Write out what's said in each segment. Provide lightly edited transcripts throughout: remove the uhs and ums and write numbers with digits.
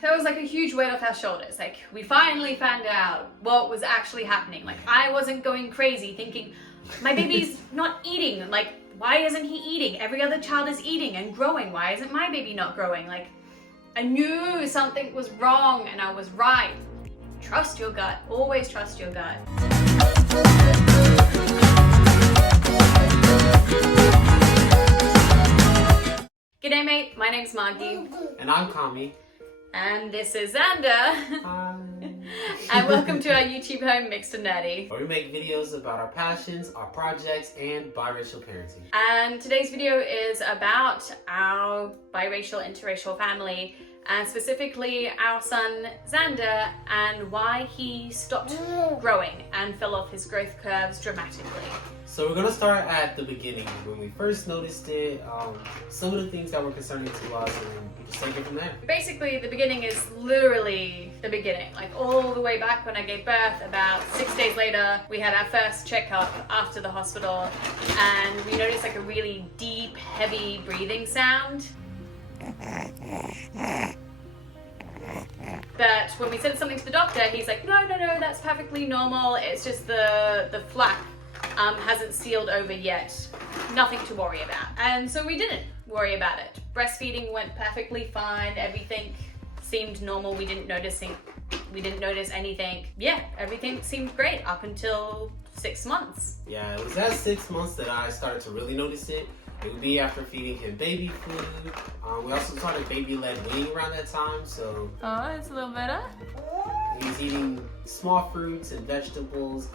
There was like a huge weight off our shoulders. Like we finally found out what was actually happening. Like I wasn't going crazy thinking my baby's not eating. Like why isn't he eating? Every other child is eating and growing. Why isn't my baby not growing? Like I knew something was wrong and I was right. Trust your gut. Always trust your gut. G'day mate, my name's Margie. And I'm Kami. And this is Xander. Hi. And welcome to our YouTube home, Mixed and Nerdy. Where we make videos about our passions, our projects, and biracial parenting. And today's video is about our biracial, interracial family, and specifically our son Xander and why he stopped growing and fell off his growth curves dramatically. So we're gonna start at the beginning, when we first noticed it, some of the things that were concerning to us, and we just take it from there. Basically, the beginning is literally the beginning. Like all the way back when I gave birth, about 6 days later, we had our first checkup after the hospital, and we noticed like a really deep, heavy breathing sound. But when we said something to the doctor, he's like, no, that's perfectly normal. It's just the flap hasn't sealed over yet. Nothing to worry about. And so we didn't worry about it. Breastfeeding went perfectly fine. Everything seemed normal. We didn't notice anything. Yeah, everything seemed great up until 6 months. Yeah, it was at 6 months that I started to really notice it. It would be after feeding him baby food. We also started baby-led weaning around that time, so... Oh, it's a little better. He's eating small fruits and vegetables,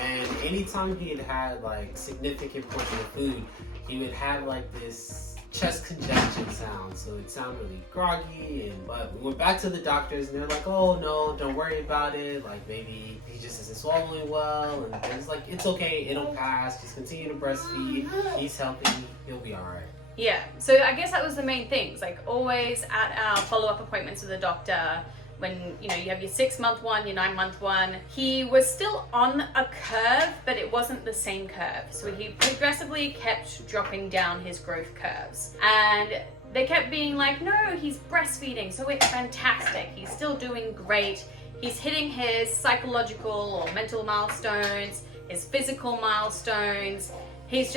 and anytime he had like significant portion of food, he would have like this chest congestion sound, so it sounded really groggy. But we went back to the doctors and they're like, oh no, don't worry about it, like maybe he just isn't swallowing well, and it's like, it's okay, it'll pass, just continue to breastfeed, he's healthy, he'll be all right. Yeah, so I guess that was the main things, like always at our follow-up appointments with the doctor, when you have your 6-month one, your 9-month one, he was still on a curve, but it wasn't the same curve. So he progressively kept dropping down his growth curves. And they kept being like, no, he's breastfeeding, so it's fantastic. He's still doing great. He's hitting his psychological or mental milestones, his physical milestones. His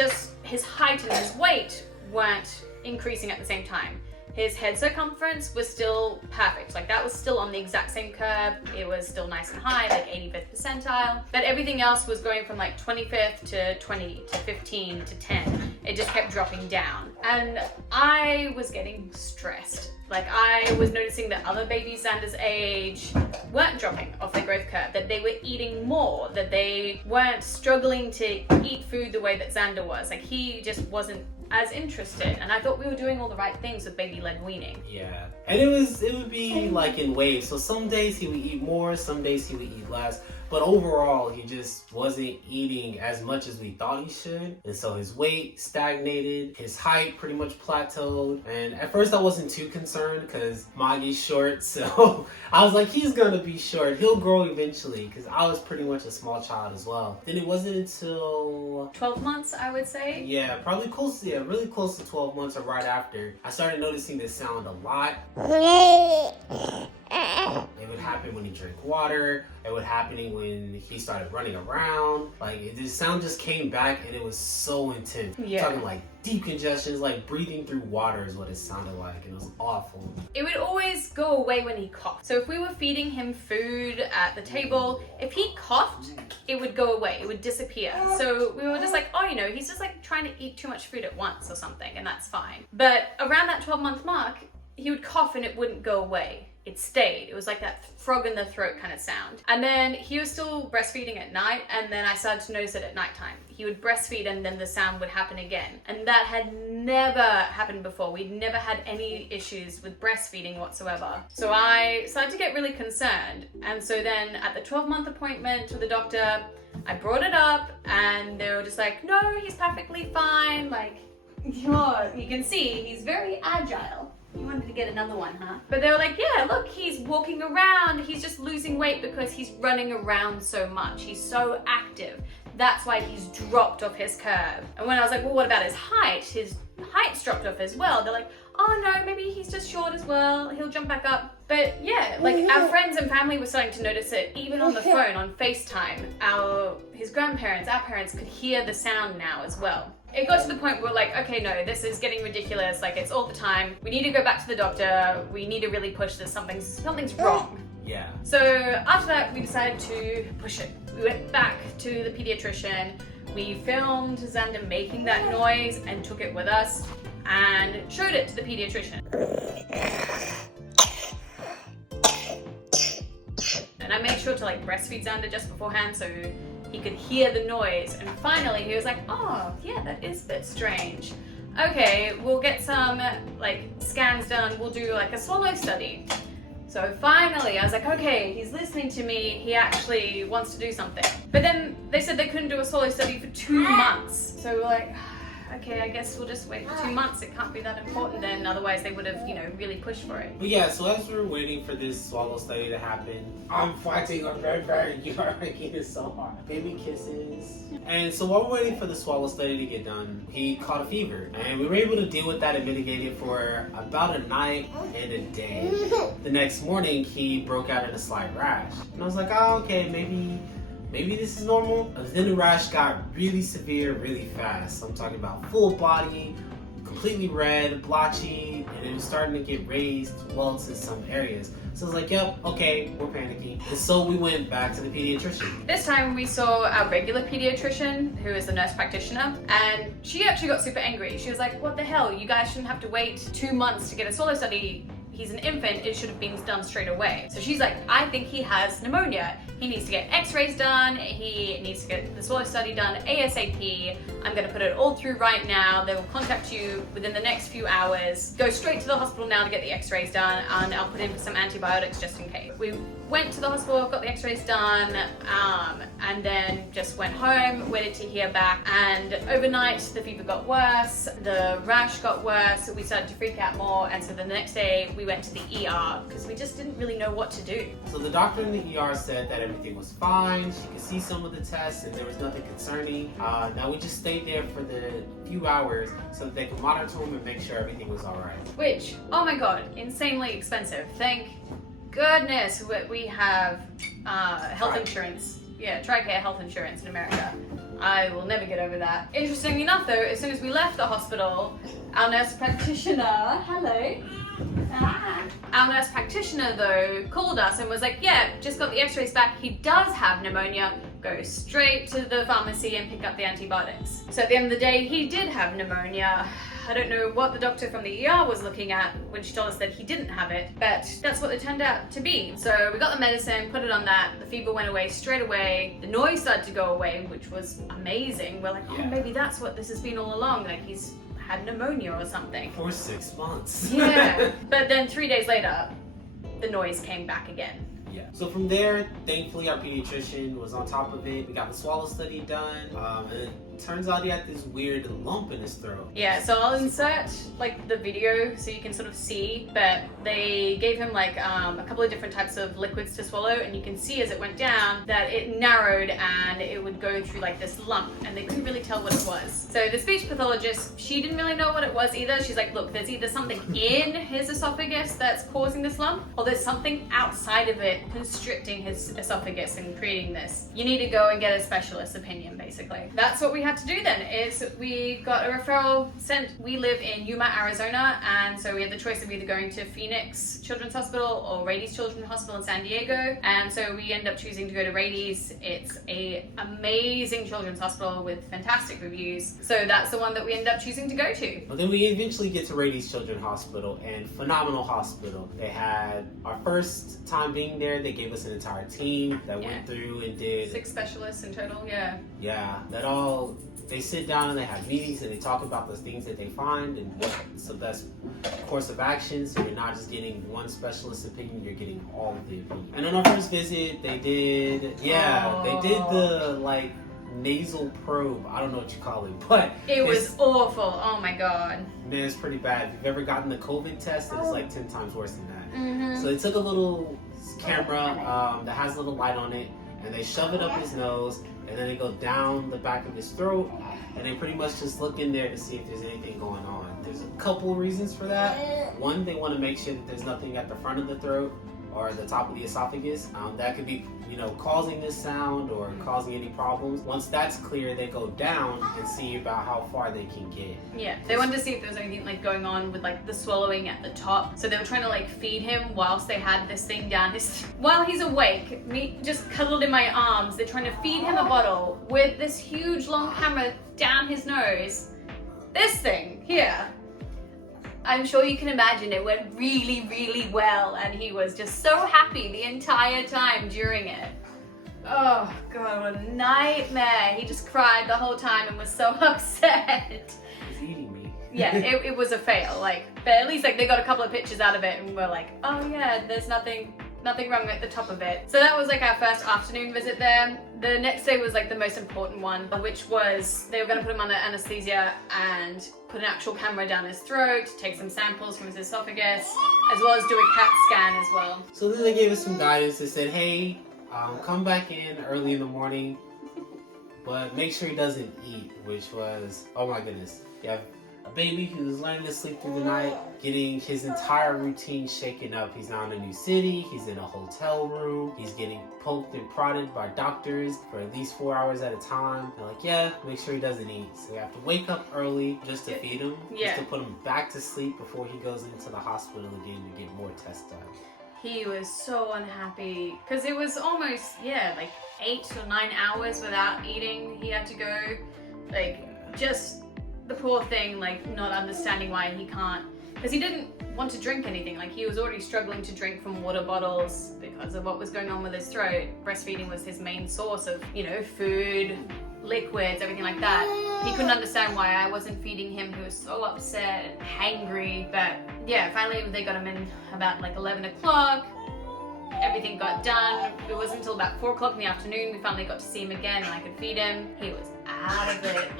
height and his weight weren't increasing at the same time. His head circumference was still perfect. Like that was still on the exact same curve. It was still nice and high, like 85th percentile. But everything else was going from like 25th to 20 to 15 to 10. It just kept dropping down. And I was getting stressed. Like I was noticing that other babies Xander's age weren't dropping off their growth curve, that they were eating more, that they weren't struggling to eat food the way that Xander was. Like he just wasn't as interested, and I thought we were doing all the right things with baby-led weaning. Yeah, and it would be like in waves. So some days he would eat more, some days he would eat less. But overall, he just wasn't eating as much as we thought he should. And so his weight stagnated, his height pretty much plateaued. And at first I wasn't too concerned because Maggie's short. So I was like, he's gonna be short. He'll grow eventually, because I was pretty much a small child as well. Then it wasn't until 12 months, I would say. Yeah, probably really close to 12 months or right after, I started noticing this sound a lot. It would happen when he drank water. It would happen when he started running around. Like this sound just came back and it was so intense. Yeah. Talking like deep congestions, like breathing through water is what it sounded like, and it was awful. It would always go away when he coughed. So if we were feeding him food at the table, if he coughed, it would go away. It would disappear. So we were just like, oh, he's just like trying to eat too much food at once or something, and that's fine. But around that 12-month mark, he would cough and it wouldn't go away. It stayed. It was like that frog in the throat kind of sound. And then he was still breastfeeding at night, and then I started to notice it at nighttime. He would breastfeed and then the sound would happen again. And that had never happened before. We'd never had any issues with breastfeeding whatsoever. So I started to get really concerned. And so then at the 12-month appointment with the doctor, I brought it up and they were just like, no, he's perfectly fine. Like, you can see he's very agile. You wanted to get another one, huh? But they were like, yeah, look, he's walking around. He's just losing weight because he's running around so much. He's so active. That's why he's dropped off his curve. And when I was like, well, what about his height? His height's dropped off as well. They're like, oh no, maybe he's just short as well, he'll jump back up. But yeah, like our friends and family were starting to notice it even on the phone, on FaceTime. His grandparents, our parents could hear the sound now as well. It got to the point where we're like, okay, no, this is getting ridiculous, like it's all the time. We need to go back to the doctor, we need to really push this, something's wrong. Yeah. So after that, we decided to push it. We went back to the pediatrician, we filmed Xander making that noise and took it with us and showed it to the pediatrician. And I made sure to like breastfeed Xander just beforehand so he could hear the noise. And finally he was like, oh yeah, that is a bit strange. Okay, we'll get some like scans done, we'll do like a swallow study. So finally I was like, okay, he's listening to me, he actually wants to do something. But then they said they couldn't do a swallow study for 2 months. So we're like, okay, I guess we'll just wait for 2 months. It can't be that important then, otherwise they would have, really pushed for it. But yeah, so as we were waiting for this swallow study to happen, I'm fighting, I'm very, you are making it so hard. Baby kisses. And so while we're waiting for the swallow study to get done, he caught a fever. And we were able to deal with that and mitigate it for about a night and a day. The next morning, he broke out in a slight rash. And I was like, oh, okay, maybe this is normal. But then the rash got really severe really fast. I'm talking about full body, completely red, blotchy, and it was starting to get raised welts in some areas. So I was like, yep, okay, we're panicking. And so we went back to the pediatrician. This time we saw our regular pediatrician, who is the nurse practitioner, and she actually got super angry. She was like, what the hell, you guys shouldn't have to wait 2 months to get a swallow study. He's an infant, it should have been done straight away. So she's like, I think he has pneumonia. He needs to get x-rays done, he needs to get the swallow study done ASAP. I'm gonna put it all through right now. They will contact you within the next few hours. Go straight to the hospital now to get the x-rays done, and I'll put in for some antibiotics just in case. We went to the hospital, got the x-rays done, and then just went home, waited to hear back. And overnight, the fever got worse, the rash got worse, we started to freak out more, and so the next day we went to the ER because we just didn't really know what to do. So the doctor in the ER said that everything was fine, she could see some of the tests and there was nothing concerning. Now we just stayed there for the few hours so that they could monitor him and make sure everything was alright. Which, oh my god, insanely expensive. Thank goodness we have health insurance. Yeah, TRICARE health insurance in America. I will never get over that. Interestingly enough though, as soon as we left the hospital, our nurse practitioner, hello. Our nurse practitioner though called us and was like, yeah, just got the x-rays back, he does have pneumonia, go straight to the pharmacy and pick up the antibiotics. So at the end of the day, he did have pneumonia. I don't know what the doctor from the ER was looking at when she told us that he didn't have it, but that's what it turned out to be. So we got the medicine, put it on that, the fever went away straight away, the noise started to go away, which was amazing. We're like, oh, maybe that's what this has been all along, like he's had pneumonia or something. For 6 months. Yeah, but then 3 days later, the noise came back again. Yeah. So from there, thankfully our pediatrician was on top of it. We got the swallow study done, and it turns out he had this weird lump in his throat. Yeah, so I'll insert like the video so you can sort of see, but they gave him like a couple of different types of liquids to swallow, and you can see as it went down that it narrowed and it would go through like this lump, and they couldn't really tell what it was. So the speech pathologist, she didn't really know what it was either. She's like, look, there's either something in his esophagus that's causing this lump, or there's something outside of it constricting his esophagus and creating this. You need to go and get a specialist opinion, basically. That's what we had to do then, is we got a referral sent. We live in Yuma, Arizona, and so we had the choice of either going to Phoenix Children's Hospital or Rady's Children's Hospital in San Diego, and so we ended up choosing to go to Rady's. It's a amazing children's hospital with fantastic reviews, so that's the one that we ended up choosing to go to. Well, then we eventually get to Rady's Children's Hospital, and phenomenal hospital. They had our first time being there, they gave us an entire team that went through and did 6 specialists in total. Yeah, they sit down and they have meetings and they talk about the things that they find and what's the best course of action, so you're not just getting one specialist opinion, you're getting all of the opinion. And on our first visit, they did the like nasal probe. I don't know what you call it, but it was awful. Oh my god. Man, it's pretty bad. If you've ever gotten the COVID test, it's like 10 times worse than that. So they took a little camera that has a little light on it, and they shove it up his nose, and then they go down the back of his throat, and they pretty much just look in there to see if there's anything going on. There's a couple reasons for that. One, they want to make sure that there's nothing at the front of the throat or the top of the esophagus that could be, causing this sound or causing any problems. Once that's clear, they go down and see about how far they can get. Yeah, they wanted to see if there was anything like going on with like the swallowing at the top. So they were trying to like feed him whilst they had this thing down his, while he's awake, me just cuddled in my arms. They're trying to feed him a bottle with this huge long camera down his nose. This thing here. I'm sure you can imagine it went really, really well, and he was just so happy the entire time during it. Oh God, what a nightmare. He just cried the whole time and was so upset. He's eating me. Yeah, it was a fail, but at least they got a couple of pictures out of it and we're like, oh yeah, there's nothing wrong at the top of it. So that was our first afternoon visit there. The next day was the most important one, which was they were going to put him under anesthesia and put an actual camera down his throat, take some samples from his esophagus, as well as do a CAT scan as well. So then they gave us some guidance. They said, hey, come back in early in the morning, but make sure he doesn't eat, which was, oh my goodness. You have a baby who's learning to sleep through the night, getting his entire routine shaken up. He's now in a new city, he's in a hotel room, he's getting poked and prodded by doctors for at least 4 hours at a time. They're like, yeah, make sure he doesn't eat. So we have to wake up early just to feed him, just to put him back to sleep before he goes into the hospital again to get more tests done. He was so unhappy because it was almost, 8 to 9 hours without eating. He had to go, just the poor thing, not understanding why he can't, because he didn't want to drink anything. He was already struggling to drink from water bottles because of what was going on with his throat. Breastfeeding was his main source of, food, liquids, everything like that. He couldn't understand why I wasn't feeding him. He was so upset and hangry. But yeah, finally they got him in about 11 o'clock. Everything got done. It wasn't until about 4 o'clock in the afternoon we finally got to see him again and I could feed him. He was out of it,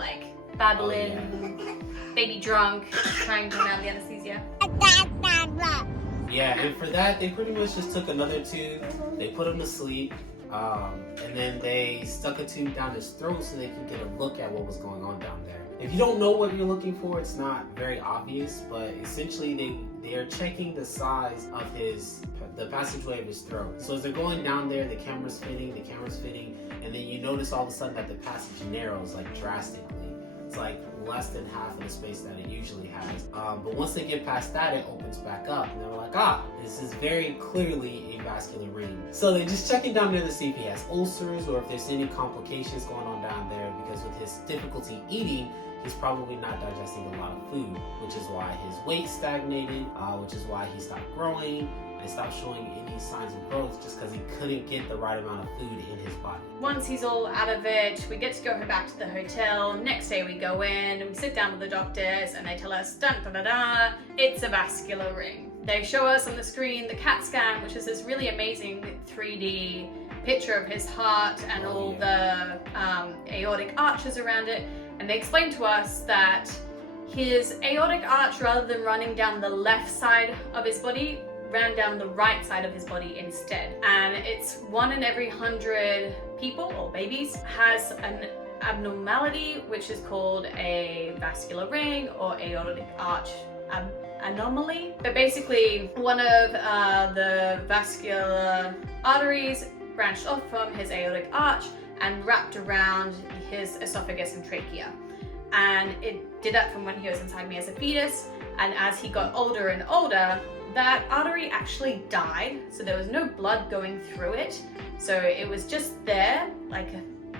babbling, baby drunk, trying to come out of the anesthesia. Yeah, and for that, they pretty much just took another tube, they put him to sleep, and then they stuck a tube down his throat so they could get a look at what was going on down there. If you don't know what you're looking for, it's not very obvious, but essentially they are checking the size of the passageway of his throat. So as they're going down there, the camera's fitting, and then you notice all of a sudden that the passage narrows drastically. It's less than half of the space that it usually has. But once they get past that, it opens back up. And they're like, this is very clearly a vascular ring. So they're just checking down there to see if he has ulcers or if there's any complications going on down there, because with his difficulty eating, he's probably not digesting a lot of food, which is why his weight stagnated, which is why he stopped growing and stopped showing any signs of growth, just because he couldn't get the right amount of food in his body. Once he's all out of it, we get to go back to the hotel. Next day we go in and we sit down with the doctors and they tell us, dun, da, da, da, it's a vascular ring. They show us on the screen the CAT scan, which is this really amazing 3D picture of his heart and all the aortic arches around it. And they explain to us that his aortic arch, rather than running down the left side of his body, ran down the right side of his body instead. And it's 1 in every 100 people or babies has an abnormality, which is called a vascular ring or aortic arch anomaly. But basically, one of the vascular arteries branched off from his aortic arch and wrapped around his esophagus and trachea. And it did that from when he was inside me as a fetus. And as he got older and older, that artery actually died. So there was no blood going through it. So it was just there,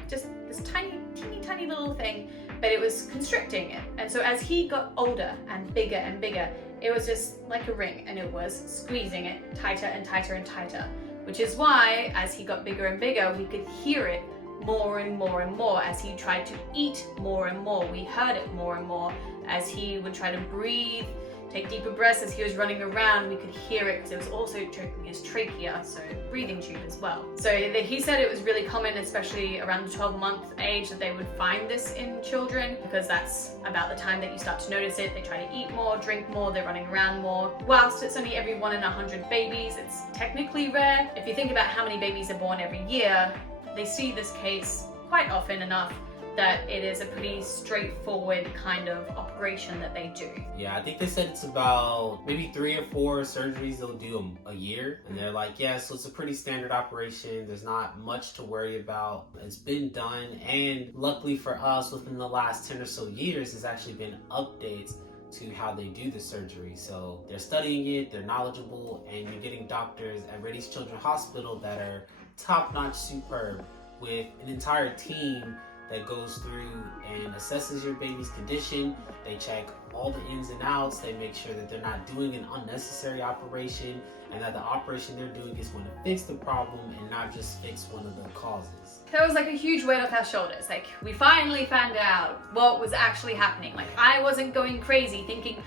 just this teeny little thing, but it was constricting it. And so as he got older and bigger, it was just like a ring, and it was squeezing it tighter and tighter and tighter, which is why as he got bigger and bigger, we could hear it more and more and more. As he tried to eat more and more, we heard it more and more. As he would try to breathe, take deeper breaths, as he was running around, we could hear it because it was also choking his trachea, so breathing tube as well. So he said it was really common, especially around the 12-month age, that they would find this in children, because that's about the time that you start to notice it. They try to eat more, drink more, they're running around more. Whilst it's only every 1 in 100 babies, it's technically rare. If you think about how many babies are born every year, they see this case quite often enough that it is a pretty straightforward kind of operation that they do. Yeah, I think they said it's about maybe 3 or 4 surgeries they'll do a year. And they're like, yeah, so it's a pretty standard operation. There's not much to worry about. It's been done. And luckily for us, within the last 10 or so years, there's actually been updates to how they do the surgery. So they're studying it, they're knowledgeable, and you're getting doctors at Reddy's Children's Hospital that are top-notch, superb, with an entire team that goes through and assesses your baby's condition. They check all the ins and outs. They make sure that they're not doing an unnecessary operation, and that the operation they're doing is going to fix the problem and not just fix one of the causes. That was like a huge weight off our shoulders. Like, we finally found out what was actually happening. Like, I wasn't going crazy thinking,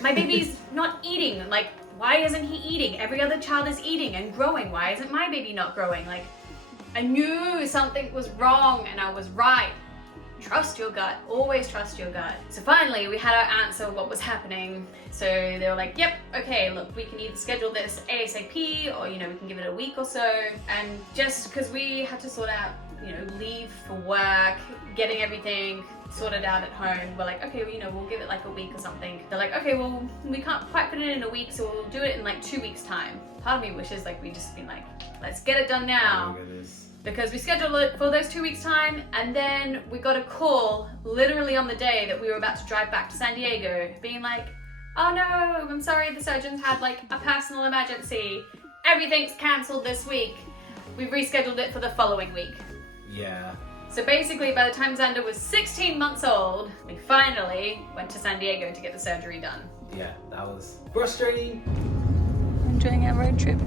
my baby's not eating. Like, why isn't he eating? Every other child is eating and growing. Why isn't my baby not growing? Like, I knew something was wrong and I was right. Trust your gut, always trust your gut. So finally we had our answer of what was happening. So they were like, yep, okay, look, we can either schedule this ASAP or, we can give it a week or so. And just because we had to sort out, leave for work, getting everything sorted out at home, we're like, okay, we'll give it like a week or something. They're like, okay, well, we can't quite put it in a week, so we'll do it in like 2 weeks time. Part of me wishes like we just been like, let's get it done now. Because we scheduled it for those 2 weeks time, and then we got a call literally on the day that we were about to drive back to San Diego, being like, oh no, I'm sorry, the surgeons had like a personal emergency. Everything's cancelled this week. We've rescheduled it for the following week. Yeah. So basically, by the time Xander was 16 months old, we finally went to San Diego to get the surgery done. Yeah, that was frustrating. Enjoying our road trip.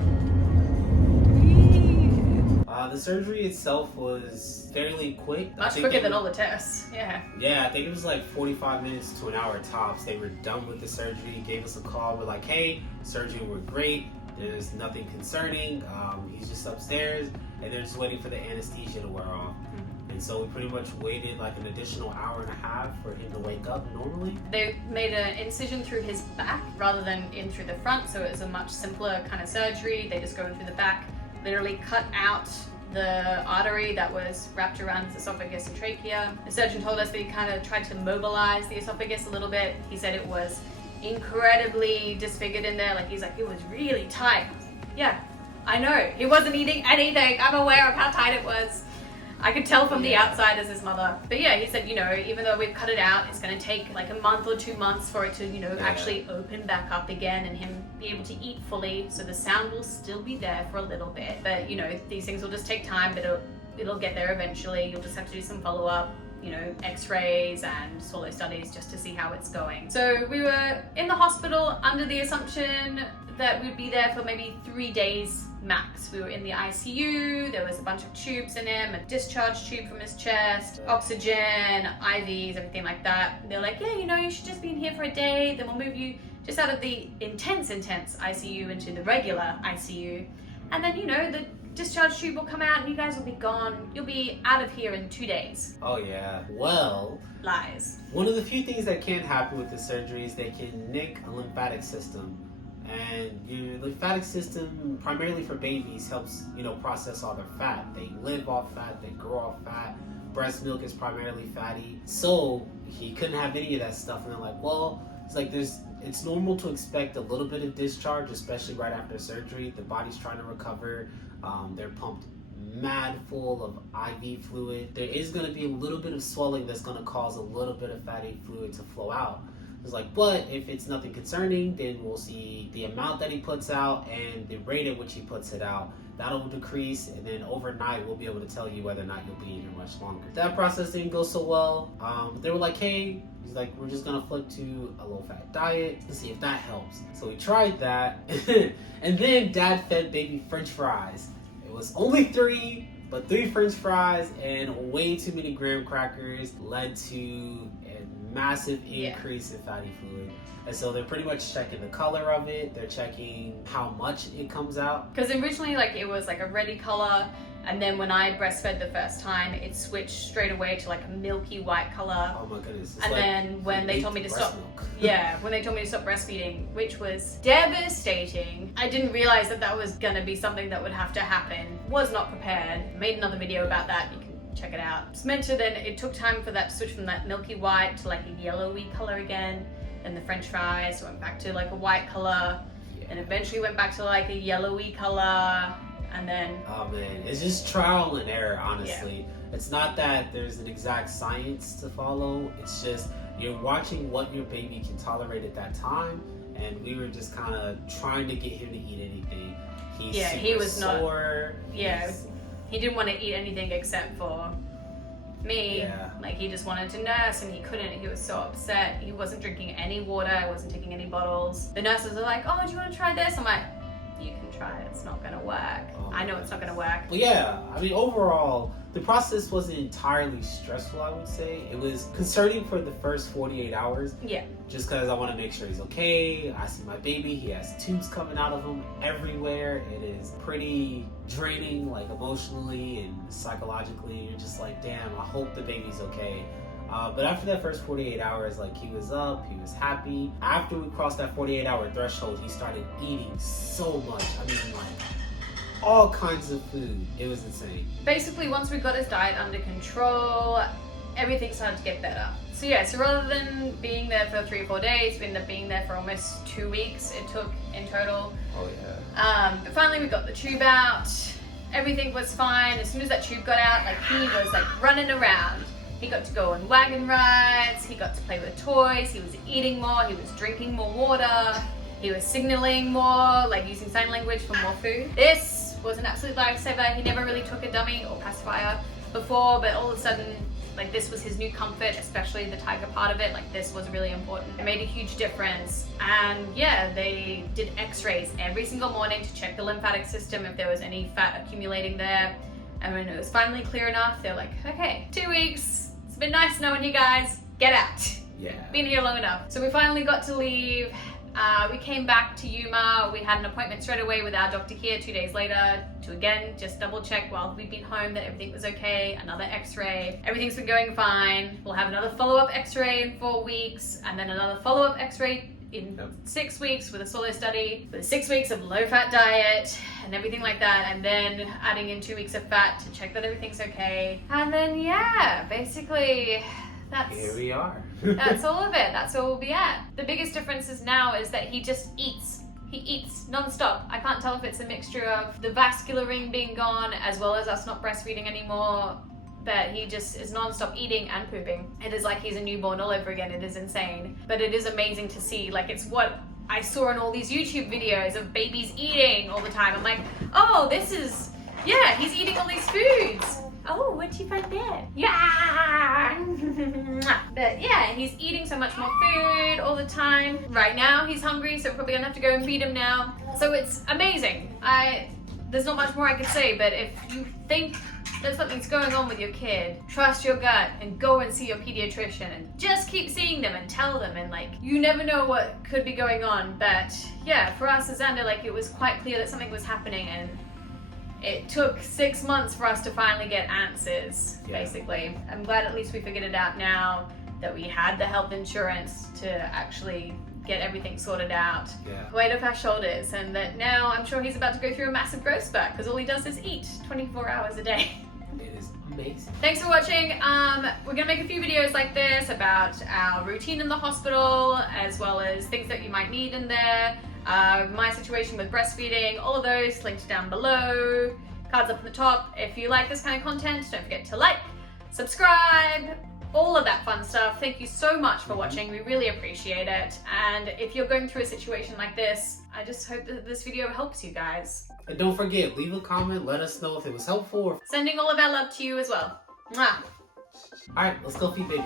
The surgery itself was fairly quick. Much quicker than all the tests, yeah. Yeah, I think it was like 45 minutes to an hour tops. They were done with the surgery, gave us a call. We're like, hey, surgery went great. There's nothing concerning. He's just upstairs, and they're just waiting for the anesthesia to wear off. And so we pretty much waited like an additional hour and a half for him to wake up normally. They made an incision through his back rather than in through the front, so it was a much simpler kind of surgery. They just go in through the back, literally cut out the artery that was wrapped around his esophagus and trachea. The surgeon told us that he kind of tried to mobilize the esophagus a little bit. He said it was incredibly disfigured in there. Like, he's like, it was really tight. I was like, yeah, I know. He wasn't eating anything. I'm aware of how tight it was. I could tell from the outside as his mother. But yeah, he said, even though we've cut it out, it's going to take like a month or 2 months for it to, actually open back up again and him be able to eat fully. So the sound will still be there for a little bit. But, these things will just take time, but it'll get there eventually. You'll just have to do some follow-up, x-rays and swallow studies just to see how it's going. So we were in the hospital under the assumption that we'd be there for maybe 3 days max. We were in the ICU, there was a bunch of tubes in him, a discharge tube from his chest, oxygen, IVs, everything like that. They're like, yeah, you should just be in here for a day, then we'll move you just out of the intense ICU into the regular ICU. And then, the discharge tube will come out and you guys will be gone. You'll be out of here in 2 days. Oh yeah. Well, lies. One of the few things that can happen with the surgery is they can nick a lymphatic system. And your lymphatic system, primarily for babies, helps, process all their fat. They live off fat, they grow off fat. Breast milk is primarily fatty. So he couldn't have any of that stuff. And they're like, well, it's normal to expect a little bit of discharge, especially right after surgery. The body's trying to recover. They're pumped mad full of IV fluid. There is going to be a little bit of swelling that's going to cause a little bit of fatty fluid to flow out. It's like, but if it's nothing concerning, then we'll see the amount that he puts out and the rate at which he puts it out. That'll decrease, and then overnight we'll be able to tell you whether or not you'll be in here much longer. That process didn't go so well. They were like, hey, he's like, we're just gonna flip to a low-fat diet and see if that helps. So we tried that, and then Dad fed baby French fries. It was only 3, but 3 French fries and way too many graham crackers led to a massive increase in fatty fluid. And so they're pretty much checking the color of it. They're checking how much it comes out. Because originally, like, it was like a reddy color. And then when I breastfed the first time, it switched straight away to like a milky white color. Oh my goodness. It's and like then when they told me to stop, milk. when they told me to stop breastfeeding, which was devastating. I didn't realize that that was gonna be something that would have to happen. Was not prepared. Made another video about that. You can check it out. It's meant to then, it took time for that to switch from that milky white to like a yellowy color again. Then the French fries went back to like a white color. And eventually went back to like a yellowy color. And then, oh man, it's just trial and error, honestly. It's not that there's an exact science to follow. It's just you're watching what your baby can tolerate at that time, and we were just kind of trying to get him to eat anything. He was sore. He didn't want to eat anything except for me. Like, he just wanted to nurse and he couldn't. He was so upset. He wasn't drinking any water, wasn't taking any bottles. The nurses are like, oh, do you want to try this? I'm like, you can try it, it's not gonna work. I know it's not gonna work. Well, yeah, I mean, overall, the process wasn't entirely stressful, I would say. It was concerning for the first 48 hours. Yeah. Just because I want to make sure he's okay. I see my baby, he has tubes coming out of him everywhere. It is pretty draining, like emotionally and psychologically. You're just like, damn, I hope the baby's okay. But after that first 48 hours, like, he was up, he was happy. After we crossed that 48-hour threshold, he started eating so much. I mean, like, all kinds of food. It was insane. Basically, once we got his diet under control, everything started to get better. So yeah, so rather than being there for 3 or 4 days, we ended up being there for almost 2 weeks it took in total. Oh yeah. But finally we got the tube out. Everything was fine. As soon as that tube got out, like, he was like running around. He got to go on wagon rides, he got to play with toys, he was eating more, he was drinking more water, he was signaling more, like using sign language for more food. This was an absolute lifesaver. He never really took a dummy or pacifier before, but all of a sudden, like, this was his new comfort, especially the tiger part of it. Like, this was really important. It made a huge difference. And yeah, they did x-rays every single morning to check the lymphatic system if there was any fat accumulating there. And when it was finally clear enough, they're like, okay, 2 weeks. It's been nice knowing you guys. Get out. Yeah. Been here long enough. So we finally got to leave. We came back to Yuma. We had an appointment straight away with our doctor here 2 days later to, again, just double check while we've been home that everything was okay. Another x-ray. Everything's been going fine. We'll have another follow-up x-ray in 4 weeks, and then another follow-up x-ray in 6 weeks with a solo study, with 6 weeks of low-fat diet and everything like that, and then adding in 2 weeks of fat to check that everything's okay. And then yeah, basically that's here we are. that's all of it. That's where we'll be at. The biggest difference is now is that he just eats. He eats non-stop. I can't tell if it's a mixture of the vascular ring being gone as well as us not breastfeeding anymore, but he just is non-stop eating and pooping. It is like he's a newborn all over again. It is insane. But it is amazing to see. Like, it's what I saw in all these YouTube videos of babies eating all the time. I'm like, oh, this is, yeah, he's eating all these foods. Oh, what'd you find there? Yeah! But yeah, he's eating so much more food all the time. Right now, he's hungry, so we're probably gonna have to go and feed him now. So it's amazing. There's not much more I could say, but if you think that something's going on with your kid, trust your gut and go and see your pediatrician and just keep seeing them and tell them, and like, you never know what could be going on. But yeah, for us as Xander, like, it was quite clear that something was happening, and it took 6 months for us to finally get answers, basically. I'm glad at least we figured it out now, that we had the health insurance to actually get everything sorted out. Weight off our shoulders, and that now I'm sure he's about to go through a massive growth spurt because all he does is eat 24 hours a day. It is amazing. Thanks for watching. We're gonna make a few videos like this about our routine in the hospital, as well as things that you might need in there. My situation with breastfeeding, all of those linked down below, cards up on the top. If you like this kind of content, don't forget to like, subscribe, all of that fun stuff. Thank you so much for watching. We really appreciate it. And if you're going through a situation like this, I just hope that this video helps you guys. And don't forget, leave a comment, let us know if it was helpful. Sending all of our love to you as well. Mwah. Alright, let's go feed baby.